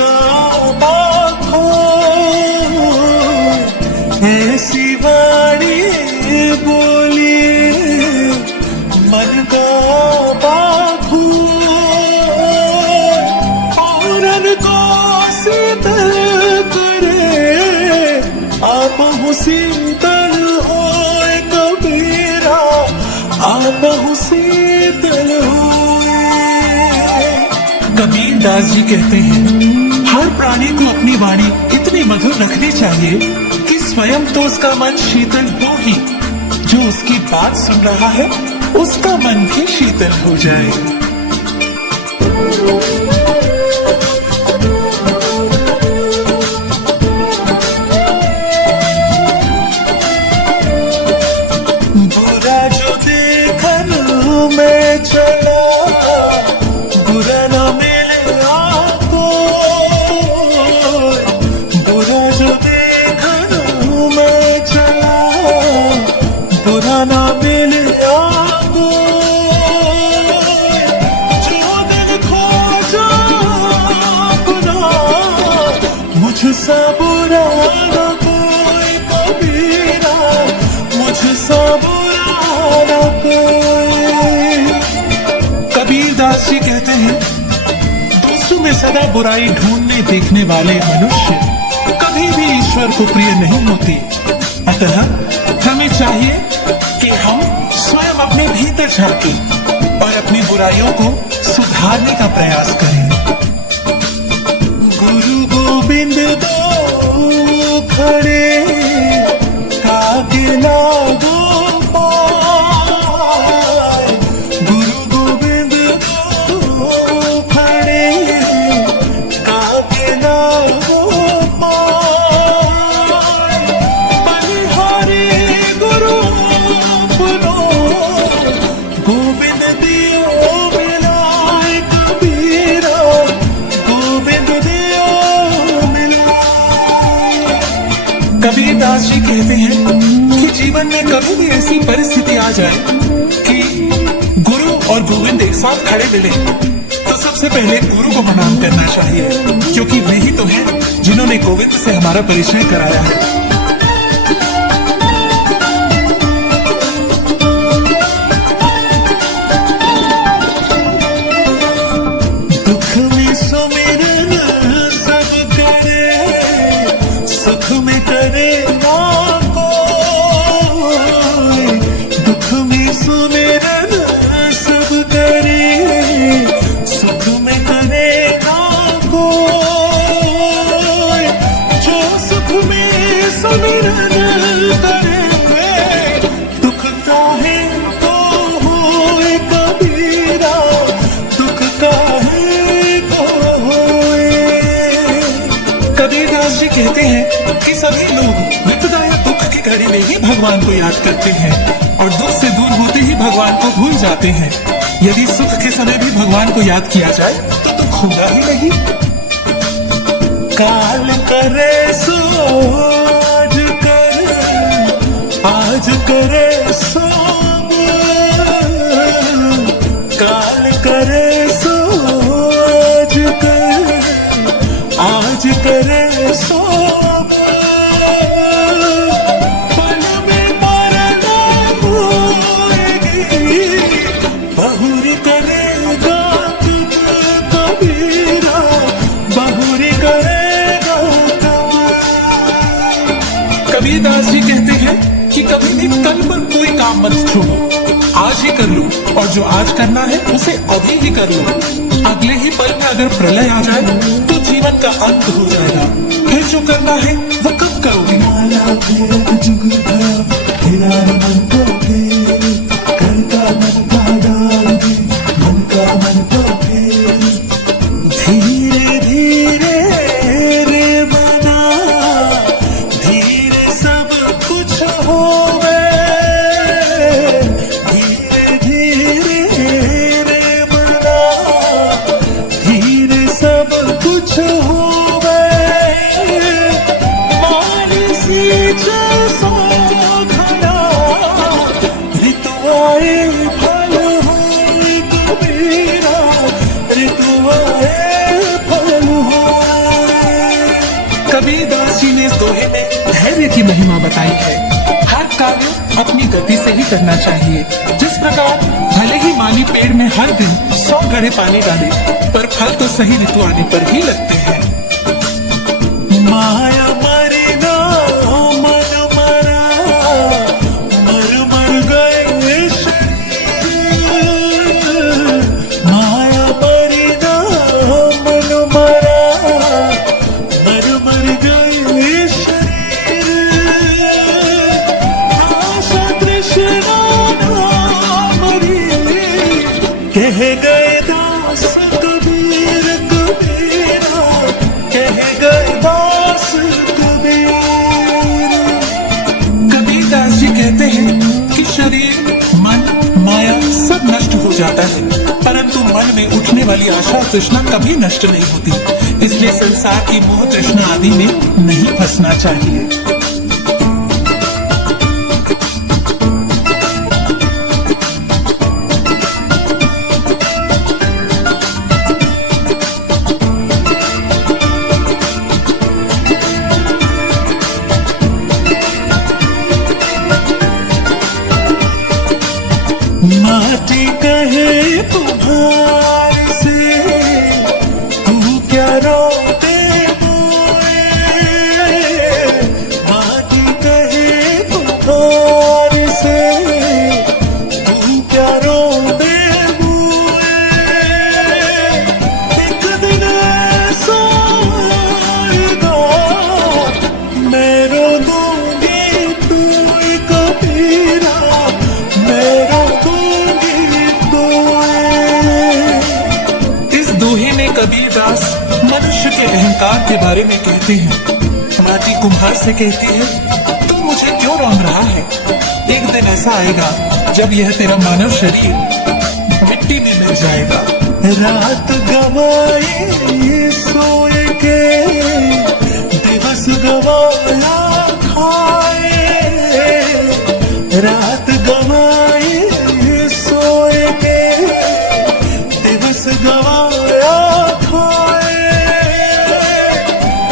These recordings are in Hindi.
का बाखो ऐसी वाणी बोली मन का बाखो औरन को शीतल करे आप शीतल हो कबीरा आप शीतल हो। कबीर दास जी कहते हैं हर प्राणी को अपनी वाणी इतनी मधुर रखनी चाहिए कि स्वयं तो उसका मन शीतल हो ही, जो उसकी बात सुन रहा है उसका मन भी शीतल हो जाए। बुरा जो देखन में चला बुरा न मिले आपको, बुरा जो देखन में चला बुरा न मिले आपको, जो दिल खोजा अपना मुझसा बुरा न कोई कबीरा मुझसा बुरा न कोई। कबीर दास जी कहते हैं दूसरों में सदा बुराई ढूंढने देखने वाले मनुष्य कभी भी ईश्वर को प्रिय नहीं होते। अतः हमें चाहिए कि हम स्वयं अपने भीतर झांकें और अपनी बुराइयों को सुधारने का प्रयास करें। गुरु गोविंद दो खड़े काके लागो पाए, गुरु गोविंद दो खड़े काके लागो पाए, बलिहारी गुरु अपनो गोविंद दियो मिलाए कबीरा गोविंद दियो मिलाए। कबीर दास जी कहते हैं कि जीवन में कभी भी ऐसी परिस्थिति आ जाए कि गुरु और गोविंद एक साथ खड़े मिले तो सबसे पहले गुरु को प्रणाम करना चाहिए, क्योंकि वे ही तो हैं जिन्होंने गोविंद से हमारा परिचय कराया है। दुख में सुमिरन सब करे सुख में करे ना कोई, दुख में सुमिरन सब करे सुख में करे ना कोई, जो सुख में सुमिरन करे दुख काहे को होए कबीरा दुख काहे को होए। कबीर दास जी कहते हैं कि सभी लोग विपदा या दुख की घड़ी में ही भगवान को याद करते हैं और दुख से दूर होते ही भगवान को भूल जाते हैं। यदि सुख के समय भी भगवान को याद किया जाए तो दुख होगा ही नहीं। काल करे सो आज करे सो काल करे सो आज करे सो पल में मरना होएगी बहुरी करेगा तुझ कबीरा बहुरी करेगा कबीर दास जी कहते हैं कि कभी भी कल पर कोई काम मत छोड़ो, आज ही कर लो और जो आज करना है उसे अभी ही कर लो। अगले ही पल में अगर प्रलय आ जाए तो जीवन का अंत हो जाएगा, फिर जो करना है वो कब करोगे। धीरे धीरे रे बना धीरे सब कुछ होवे, धीरे धीरे रे बना धीरे सब कुछ होवे, मान सी जैसा खड़ा धैर्य की महिमा बताई है। हर कार्य अपनी गति से ही करना चाहिए। जिस प्रकार भले ही माली पेड़ में हर दिन 100 घड़े पानी डाले, पर फल तो सही ऋतु आने पर ही लगते हैं। माया मरी ना मन मरा, मर मर गए शरीर। माया मरी ना मन मरा, मर मर गए शरीर। आशा तृष्णा ना मरी, कह गए दास कबीर कबीरा, कह गए दास कबीर। कबीरदास जी कहते हैं कि शरीर, मन, माया सब नष्ट हो जाता है, परंतु मन में उठने वाली आशा तृष्णा कभी नष्ट नहीं होती। इसलिए संसार की मोह तृष्णा आदि में नहीं फंसना चाहिए। माटी कहे तुम्हारे से, तू क्या रोते हुए। माटी कहे तुम्हारे से, तू क्या रोते हुए। एक दिन ऐसा आएगा, मैं रो दूंगी तू कबीरा, मैं रो दोहे में कबीरदास मनुष्य के अहंकार के बारे में कहते हैं। माटी कुम्हार से कहती है, तू मुझे क्यों रौंद रहा है? एक दिन ऐसा आएगा जब यह तेरा मानव शरीर मिट्टी में मिल जाएगा। रात गवाए सोए के, दिवस गवाया खाए। रात गवाए सोए के, दिवस गवाया खाए।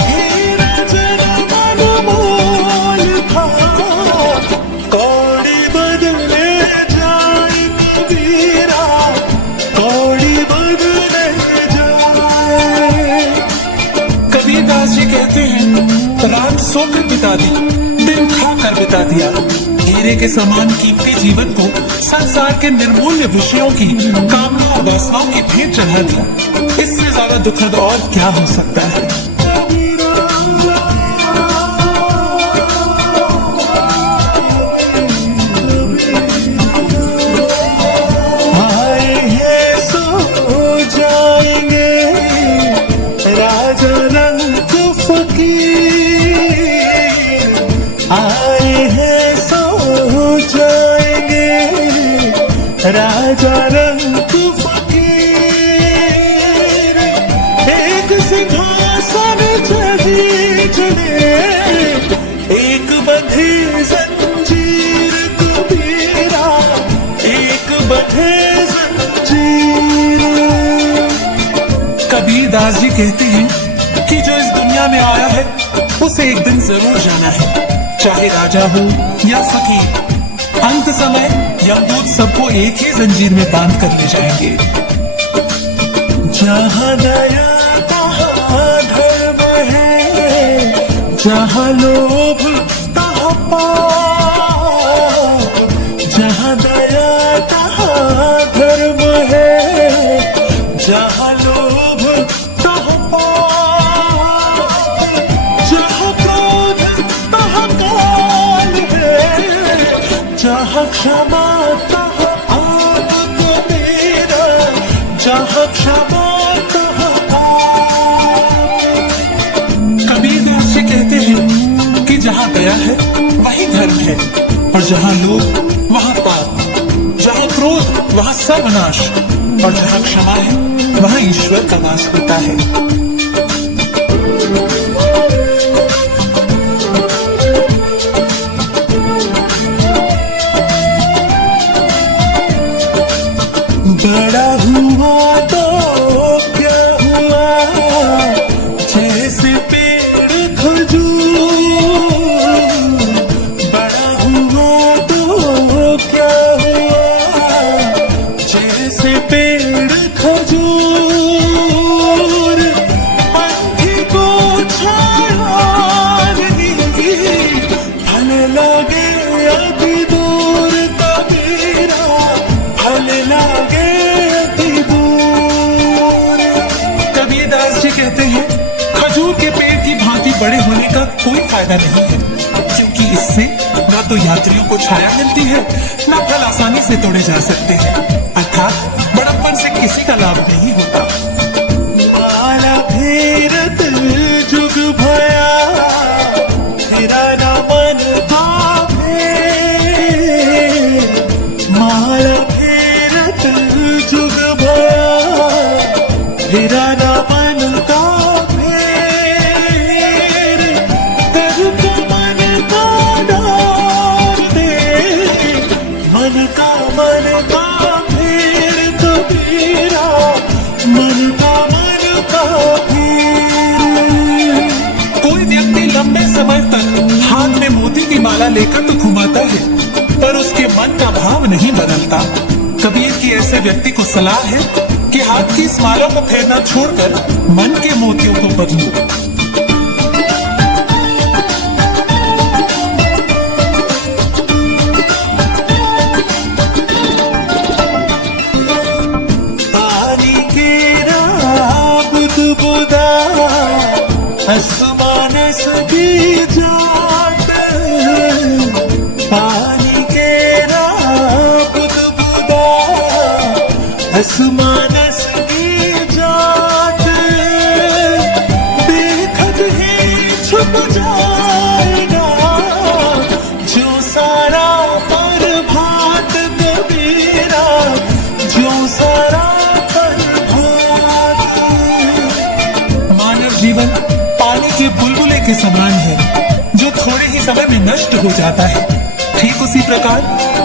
हीरा जरा अनमोल था, कौड़ी बदले जाए कबीरा, कौड़ी बदले जाए। कबीरदास जी कहते हैं, रात सोकर बिता दी, दिन खाकर बिता दिया। हीरे के समान कीमती जीवन को संसार के निर्मूल्य विषयों की कामना और वासनाओं की भेंट चढ़ा दिया। इससे ज्यादा दुखद और क्या हो सकता है? आए हैं सो जाएंगे, राजा रंग फकीर। आए हैं सो जाएंगे, राजा रंग फकीर। एक सिंहासन जगी चले, एक बंधी जंजीर कबीरा, एक बंधे जंजीर। कबीरदास जी कहते हैं कि जो इस दुनिया में आया है उसे एक दिन जरूर जाना है, चाहे राजा हो या फकीर। अंत समय यमदूत सबको एक ही जंजीर में बांध कर ले जाएंगे। जहाँ दया तहाँ धर्म है, जहाँ लोभ तहाँ पाप। जहाँ दया तहाँ धर्म है, जहाँ लोभ तहाँ पाप। जहाँ क्रोध तहाँ काल है, जहाँ क्षमा तहाँ आप कबीरा, जहाँ क्षमा तहाँ आप। कबीरदास जी कहते हैं कि जहाँ दया है वही धर्म है, और जहाँ लोभ वहाँ पाप, जहाँ क्रोध वहाँ सर्वनाश, और जहाँ क्षमा है वहाँ ईश्वर का वास होता है। बड़ा हुआ तो क्या हुआ, जैसे पेड़ खजूर। बड़े होने का कोई फायदा नहीं है, क्योंकि इससे ना तो यात्रियों को छाया मिलती है, ना फल आसानी से तोड़े जा सकते हैं। अर्थात बड़प्पन से किसी का लाभ नहीं होता। माला फेरत जुग भया, तेरा ना मन भावे। माला फेरत जुग भया, तेरा ना मन का फेर। तर्क मन का डार दे, मन का फेर कबीरा, मन का फेर। कोई व्यक्ति लंबे समय तक हाथ में मोती की माला लेकर तो घुमाता है, पर उसके मन का भाव नहीं बदलता। कबीर की ऐसे व्यक्ति को सलाह है कि हाथ की इस माला को फेरना छोड़कर मन के मोतियों को बदलो। पानी के बुद बुदा, आसमानस की जाट। पानी के बुद बुदा, आसमानस की जाट। देखत ही छुप जाएगा जो सारा पर भात कबीरा, जो सारा पर भात। मानव जीवन पानी के बुलबुले के समान है, जो थोड़े ही समय में नष्ट हो जाता है। ठीक उसी प्रकार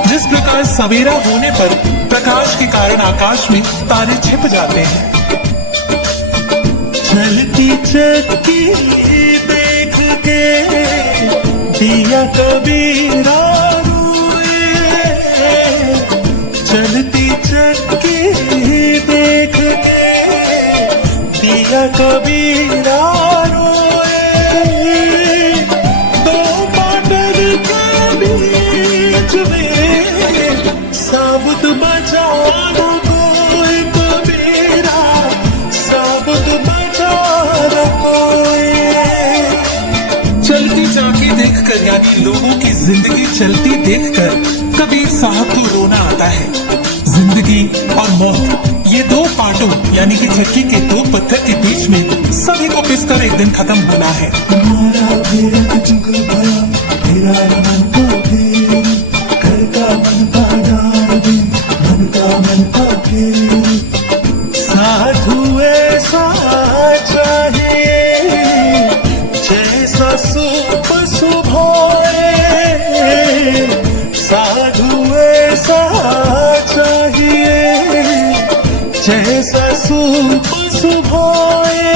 जिस प्रकार सवेरा होने पर प्रकाश के कारण आकाश में तारे छिप जाते हैं। चलती चक्की देख के दिया कबीरा रोए। चलती चक्की देख के दिया कबीरा रोए। दो पाटर के बीच में साबुत बचा न कोई कबीरा, साबुत बचा न कोई। चलती चाकी देखकर यानी लोगों की जिंदगी चलती देखकर कबीर साहब को रोना आता है। जिंदगी और मौत ये दो पाटों यानी कि चक्की के दो पत्थर के बीच में सभी को पिसकर एक दिन खत्म होना है। माला फेरत जुग भया, तेरा मन को फेर। घर का मन का डार दे, मन का फेर। साधु ऐसा चाहिए जैसा सूप सुभाए। साधु ऐसा चाहिए जैसा सूप सुभाए।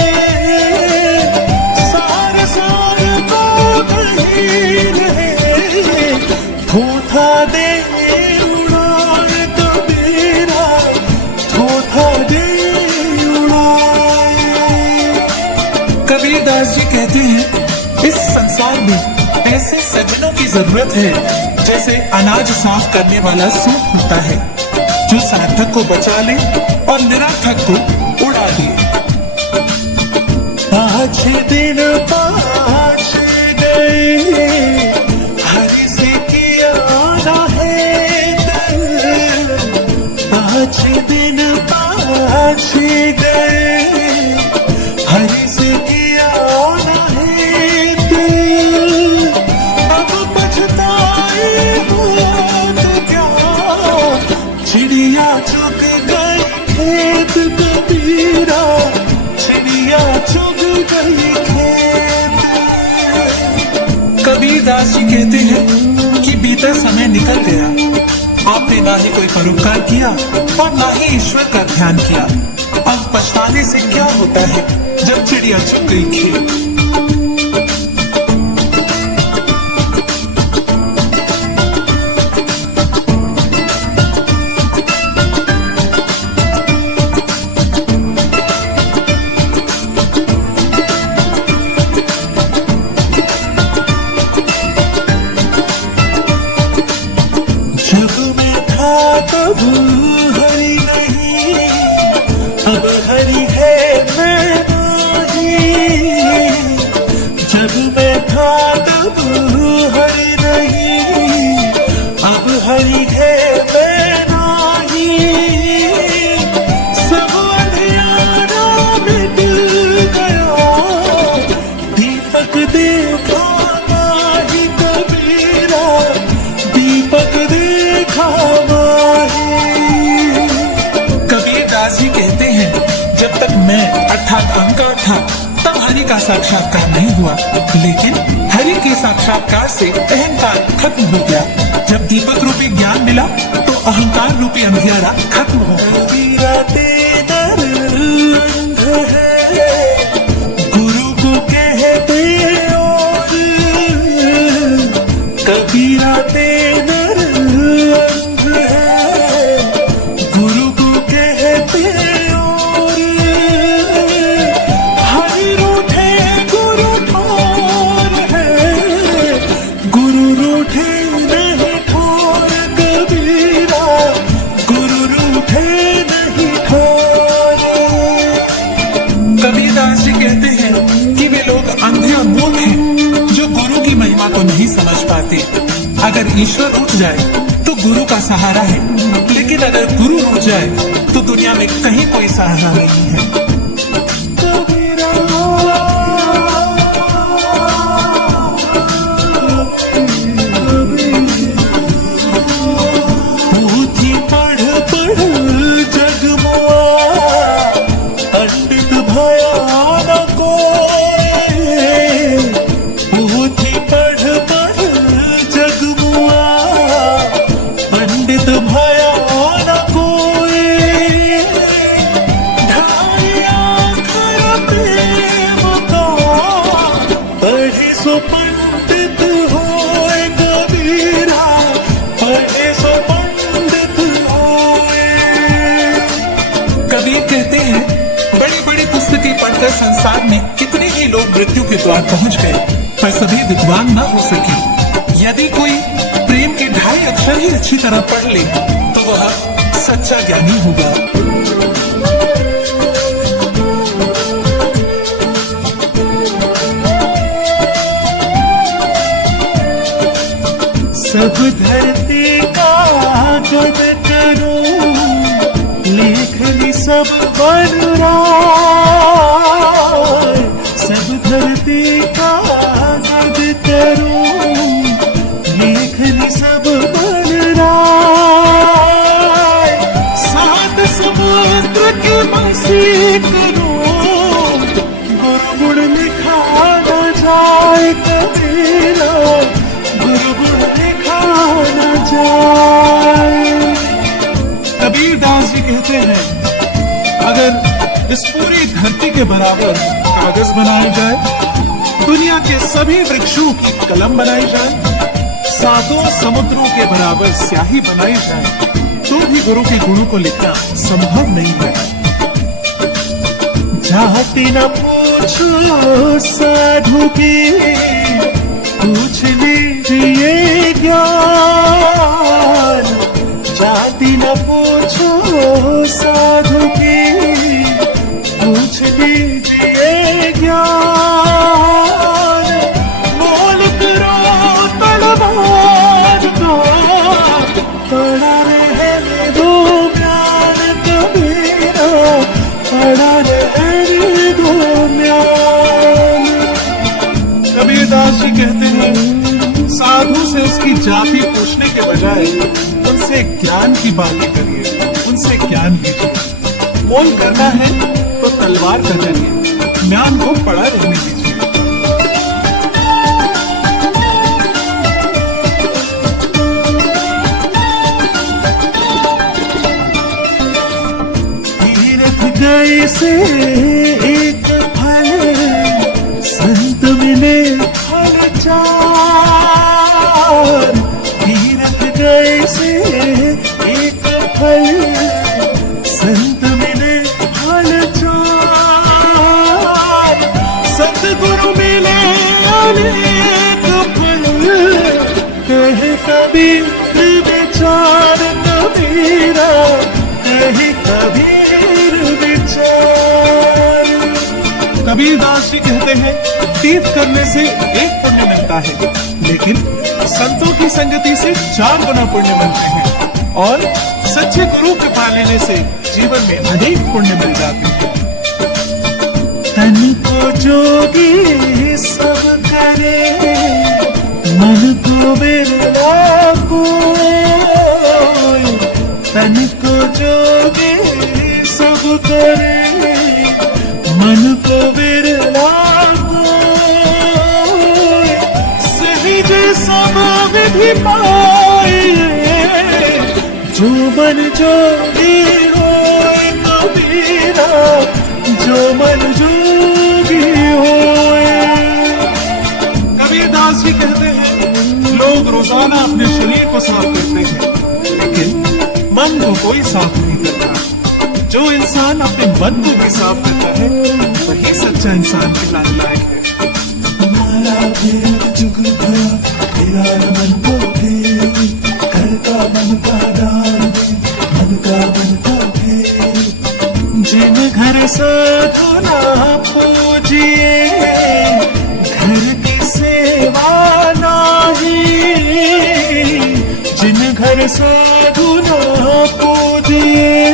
सार सार को कहीं रहे, थोथा दे उड़ान कबीरा, थोथा दे उड़ान। कबीरदास जी कहते हैं इस संसार में ऐसे सज्जनों की जरूरत है जैसे अनाज साफ करने वाला सूप होता है, जो सार्थक को बचा ले और निरर्थक को उड़ा दे। 5 दिन पाँच गए, हरि से किया ना है। 5 दिन पाँच गए, हरि से किया ना है। अब पछताए हो तो क्या, चिड़िया चुग गई खेत कबीरा, चिड़िया चुग गई खेत। कबीरदास जी कहते हैं कि बीता समय निकल गया, आपने ना ही कोई परोपकार किया और ना ही ईश्वर का ध्यान किया। अब पछताने से क्या होता है जब चिड़िया चुग गई खेत। अब हरि नहीं, अब हरि है मैं नहीं। का साक्षात्कार नहीं हुआ, लेकिन हरि के साक्षात्कार से अहंकार खत्म हो गया। जब दीपक रूपी ज्ञान मिला तो अहंकार रूपी अंधियारा खत्म हो गया। कबीरा तेरा अंध है, गुरु को कहते और कबीरा तेरा अंध है, गुरु को कहते और हरि रूठे गुरु ठोर है, गुरु रूठे नहीं ठोर कबीरा, गुरु रूठे नहीं ठोर। कबीरदास जी कहते हैं कि वे लोग अंधे और मूर्ख हैं जो गुरु की महिमा को नहीं समझ पाते। अगर ईश्वर उठ जाए तो गुरु का सहारा है, लेकिन अगर गुरु उठ जाए तो दुनिया में कहीं कोई सहारा नहीं है। कबीरा पोथी पढ़ पढ़ जगमुआ, पंडित भया न कोई। पोथी पढ़ पढ़ जगमुआ, पंडित भया न कोई। ढाई आखर प्रेम का, पढ़े सो पंडित होए कबीरा, पढ़े सो पंडित होए। कबीर कहते हैं बड़ी बड़ी पुस्तकें पढ़कर संसार में कितने ही लोग मृत्यु के द्वार पहुंच गए, पर सभी विद्वान न हो सके। यदि कोई प्रेम के 2.5 अक्षर ही अच्छी तरह पढ़ ले तो वह सच्चा ज्ञानी होगा। सब धरती का गद करूं, लिख ली सब बनराय। सब धरती का गद करूं, लिख ली सब बनराय। 7 समुद्र की मसी करूं, गुरु गुण लिखा न जाए कबीरा, गुरु गुण लिखा न जाए। कबीरदास जी कहते हैं अगर इस पूरी धरती के बराबर कागज बनाए जाए, दुनिया के सभी वृक्षों की कलम बनाई जाए, 7 समुद्रों के बराबर स्याही बनाई जाए, तो भी गुरु के गुणों को लिखना संभव नहीं है। जाति न पूछो साधु की, पूछ लीजिए ज्ञान। जाति न पूछो साधु की, पूछ लीजिए ज्ञान। मोल करो तलवार का, पड़ा रहने दो ज्ञान कबीरा, पड़ा रहने दो ज्ञान। कबीरदास जी कहते हैं साधु से उसकी जाति पूछने के बजाय उनसे ज्ञान की बातें करिए, उनसे ज्ञान लीजिए। मोल करना है तो तलवार का करिए, ज्ञान को पड़ा रहने दीजिए। तीर्थ गए से एक फल, संत मिले फल 4। तीर्थ गए से एक फल, संत मिले फल 4। सतगुरु मिले अनेक फल, कहे कबीर विचार कबीरा, कहे कबीर विचार। कबीरदास जी कहते हैं तीर्थ करने से 1 पुण्य मिलता है, लेकिन संतों की संगति से 4 गुना पुण्य मिलते हैं, और सच्चे गुरु के पा लेने से जीवन में अधिक पुण्य मिल जाते हैं। तन को जोगी सब करे, मन को बिरला कोई। तन को जोगी सब करे, मन को बिरला भी पाए, जो मन जोगी होए कबीरा, जो मन जोगी होए। कबीरदास जी कहते हैं लोग रोजाना अपने शरीर को साफ करते हैं, लेकिन मन को कोई साफ नहीं करता। जो इंसान अपने मन को भी साफ करता है वही सच्चा इंसान कहलाने लायक है। हमारा भेद जुग भरा, तेरा मन को भेद, घर का मन का दान दे, मन का भेद। जिन घर साधु ना पूजिए, घर की सेवा नाही, जिन घर साधु ना पूजिए,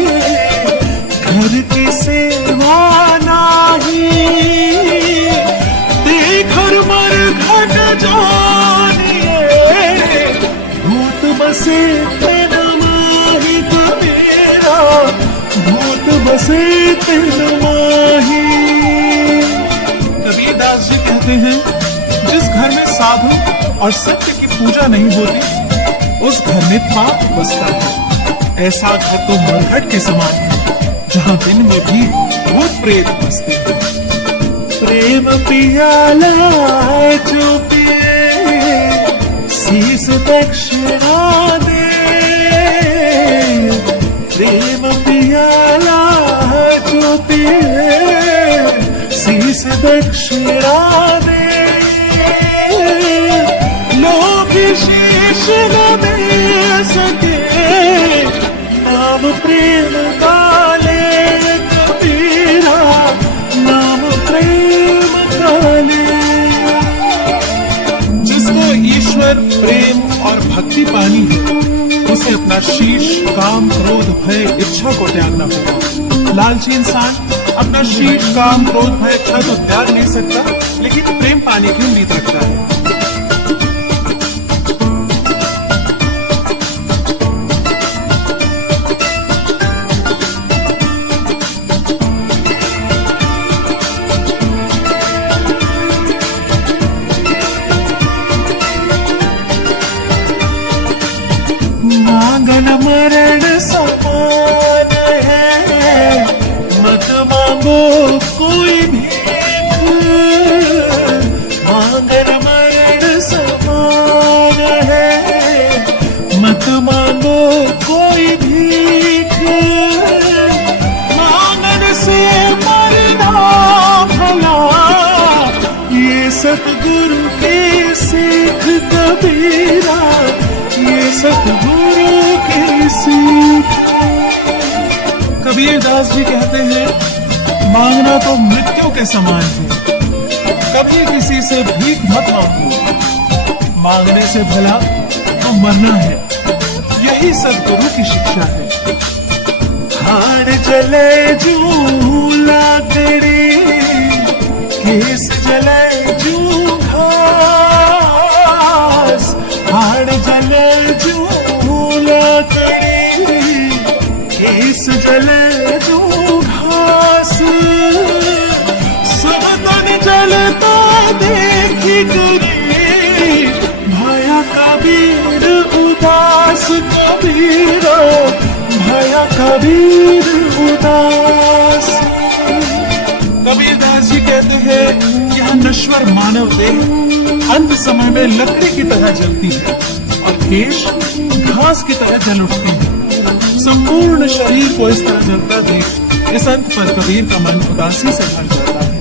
घर की सेवा नाही। देखर मर घट जानिए, भूत बसे तिन माही कबीरा, भूत बसे तिन माही। कबीरदास जी कहते हैं जिस घर में साधु और सत्य की पूजा नहीं होती उस घर में पाप बसता है। ऐसा घर तो मरघट के समान है जहाँ दिन में भी भूत प्रेत बसते हैं। प्रेम पियाला जो पिए, शीस दक्षिणा दे, प्रेम पियाला जो पिए, शीस दक्षिणा दे। लोग शीश न दे सके, नाम प्रेम का ले कबीरा, नाम प्रेम का ले। जिसको ईश्वर प्रेम और भक्ति पानी है उसे अपना शीश काम क्रोध भय इच्छा को त्यागना होगा। लालची इंसान अपना शीश काम क्रोध भय इच्छा तो त्याग नहीं सकता, लेकिन प्रेम पाने की उम्मीद रखता है। मांगन मरण समान है, मत मांगो कोई भीख। मांगन मरण समान है, मत मांगो कोई भीख। मांगन से मरना भला, ये सतगुरु की सीख कबीरा, ये सतगुरु की सीख। कबीरदास जी कहते हैं मांगना तो मृत्यु के समान है, कभी किसी से भीख मत मांगो, मांगने से भला तो मरना है, यही सतगुरु की शिक्षा है। हार जले झूला करे, केस जले जू घास। हार जले झूला करे, केस जले जू घास। सब तन जलता देखी करे, भया कबीर उदास कबीरा, भया कबीर उदास। कबीरदास जी कहते हैं यह नश्वर मानव देह अंत समय में लकड़ी की तरह जलती है और केश घास की तरह जल उठती है। संपूर्ण शरीर को इस तरह जलता देख इस अंत पर कबीर का मन उदासी से भर जाता है।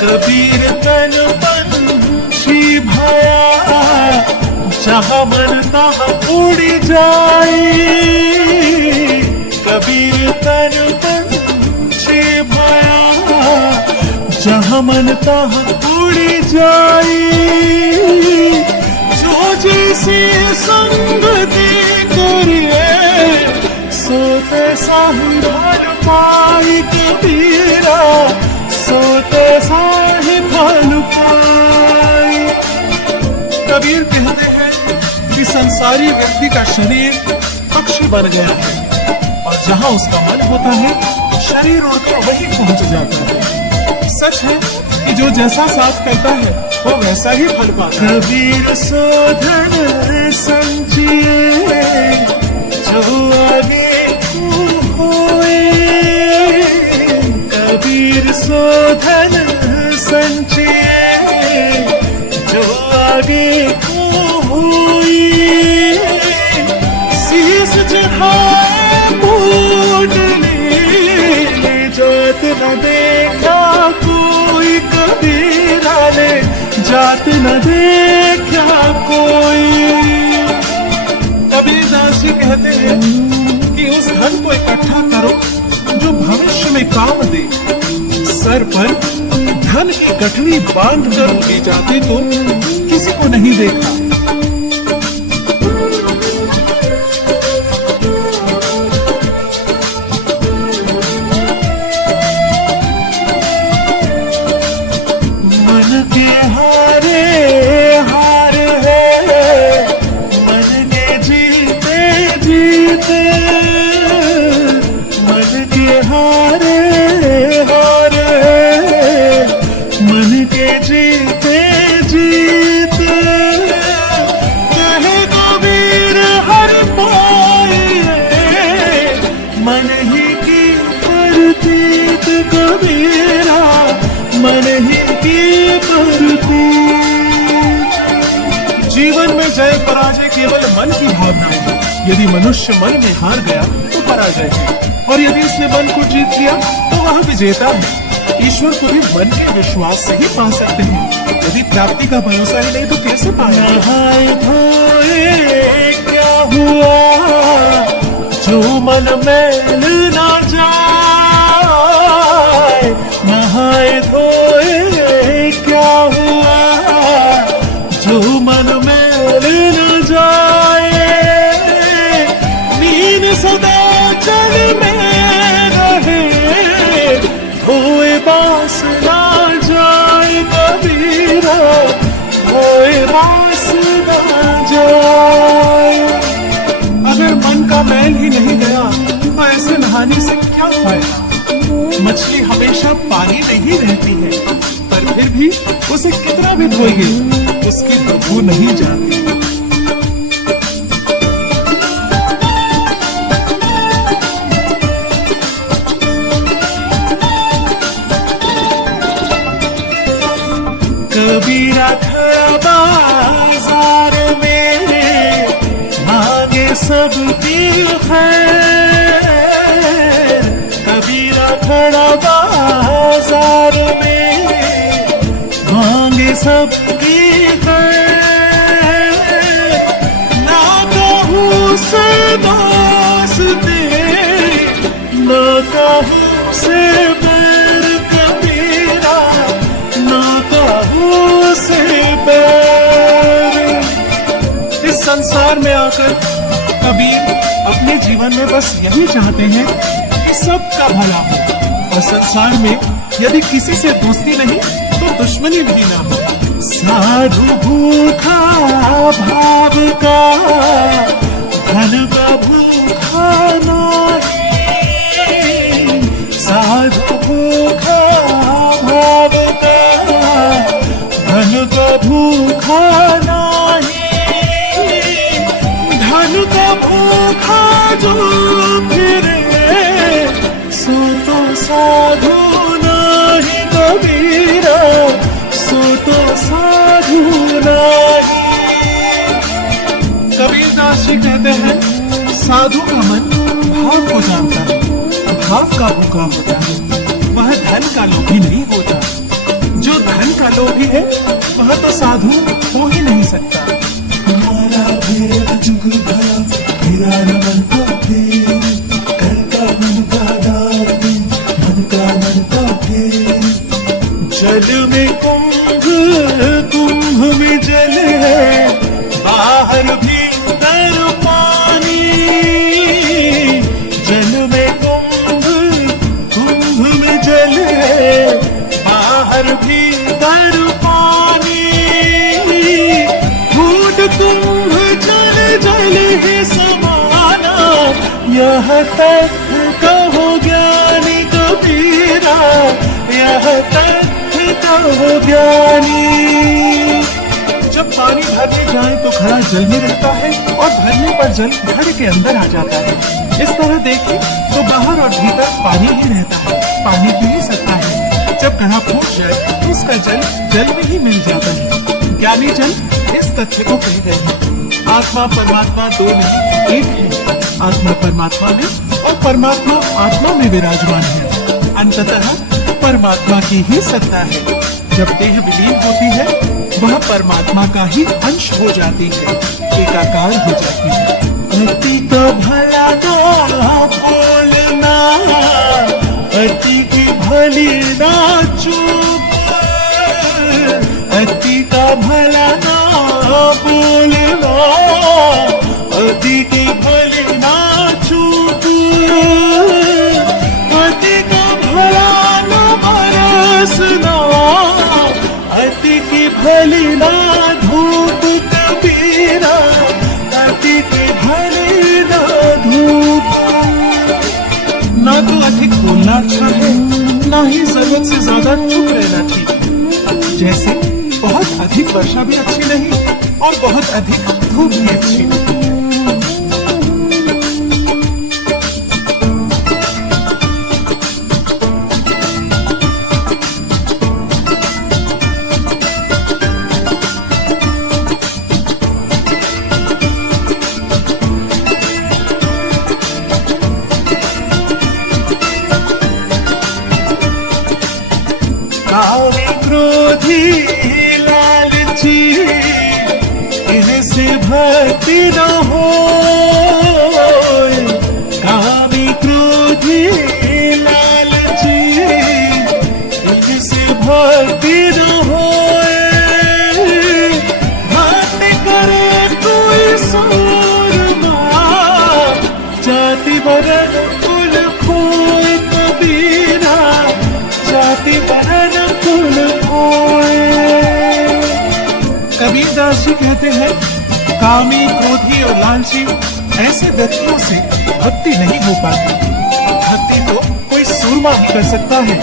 कबीर तन पंछी भया, जहाँ मन तहाँ उड़ जाए। कबीर तन पंछी भया, जहाँ मन तहाँ उड़ जाए। जो जैसे संगति करिए, सोते साही भर पाई कबीरा, सोते साही भर पाई। कबीर कहते हैं कि संसारी व्यक्ति का शरीर पक्षी बन गया है और जहाँ उसका मन होता है शरीर उड़कर वहीं पहुंच जाता है। सच है कि जो जैसा साफ करता है वो वैसा ही फल पाता है। कबीर सो धन संचिए जो आगे होए, कबीर सो धन संचिए जो आगे होई, शीस चढ़ाए मूड ले जात न देखा कोई, कबीरा ने जात न देखा कोई। कबीरदास जी कहते हैं कि उस धन को इकट्ठा करो जो भविष्य में काम दे। सर पर धन की गठरी बांध कर ले जाते तो किसी को नहीं देखा। मन के हारे हार है, मन के जीते जीते, मन के हारे हार है, मन के जीते जीते, कहे कबीर हर पाए मन ही की प्रतीत, कबीरा मन ही की प्रतीत। जीवन में जय पराजय केवल मन की भावना है। यदि मनुष्य मन में हार गया तो पराजय है, और यदि उसने मन को जीत लिया तो वह विजेता है। ईश्वर को भी मन के विश्वास से ही पा सकते हैं। यदि प्राप्ति का भरोसा ही नहीं तो कैसे पाएंगे? नहाए धोए क्या हुआ जो मन मैल ना जाए, नहाए धोए क्या हुआ जो मन मैल न जाए, नींद सदा जल में रहे धोए बास ना जाए, कबीरा धोए बास ना जाए। अगर मन का मैल ही नहीं गया तो ऐसे नहाने से क्या फायदा? मछली हमेशा पानी में ही रहती है, पर फिर भी उसे कितना भी धोएंगे उसकी बदबू नहीं जाती। कबीरा खड़ा बाजार में मांगे सबकी खैर, कबीरा खड़ा बाजार में मांगे सबकी खैर, ना कहूँ से दोस्ती ना कहूँ से बैर, कबीरा ना कहूँ से बैर। इस संसार में आकर कबीर अपने जीवन में बस यही चाहते हैं कि सबका भला हो, और संसार में यदि किसी से दोस्ती नहीं तो दुश्मनी भी ना हो। साधु भूखा भाव का धन का भूखा नहीं, साधु भूखा भाव का धन का भूखा नहीं, धन का भूखा जो फिरे सो तो साधु नहीं, कबीरा सो तो साधु नहीं। कबीरदास जी कहते हैं साधु का मन भाव को जानता है, भाव का भूखा होता है, वह धन का लोभी नहीं होता। जो धन का लोभी है वह तो साधु हो ही नहीं सकता। हमारा भेद जुग भरा मेरा मन का भेद, घर का मन का दाद, मन का भेद, जल में कुंभ कुंभ में जल है, बाहर भीतर पानी, जल में कुंभ कुंभ में जल है, बाहर भीतर पानी, घूट कुंभ जल जल है समाना, यह तथ्य कहो ज्ञानी कबीरा, यह तथ्य कहो ज्ञानी। घड़ा जल में रहता है और भरने पर जल घड़े के अंदर आ जाता है। इस तरह देखें तो बाहर और भीतर पानी ही रहता है, पानी की ही सत्ता है। जब घड़ा फूट जाए तो उसका जल जल में ही मिल जाता है। ज्ञानी जन इस तथ्य को कह गए हैं, आत्मा परमात्मा दो नहीं एक है। आत्मा परमात्मा में और परमात्मा आत्मा में विराजमान है। अंततः परमात्मा की ही सत्ता है। जब देह विलीन होती है वह परमात्मा का ही अंश हो जाती है, एकाकार हो जाती है। अति का भला ना बोलना, अति की भली ना चूक, अति का भला ना बोलना, अति की भली ना चूक, अति का भला ना बरसना, अति की भली ना धूप कबीरा, अति की भली ना धूप। ना तो अधिक बोलना अच्छा है, ना ही जरूरत से ज्यादा चुप रहना ठीक है। जैसे बहुत अधिक वर्षा भी अच्छी नहीं और बहुत अधिक धूप भी अच्छी नहीं। कामी क्रोधी लालची, इनसे भक्ति न हो। कामी क्रोधी लालची, इनसे भक्ति न हो। भक्ति करे कोई सूरमा, जाति वरण कुल खोए कबीरा, जाति वरण कबीरदास जी कहते हैं, कामी क्रोधी और लालची ऐसे व्यक्तियों से भक्ति नहीं हो पाती। भक्ति तो कोई सूरमा ही कर सकता है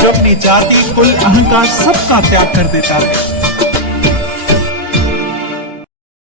जो अपनी जाति कुल अहंकार सबका त्याग कर देता है।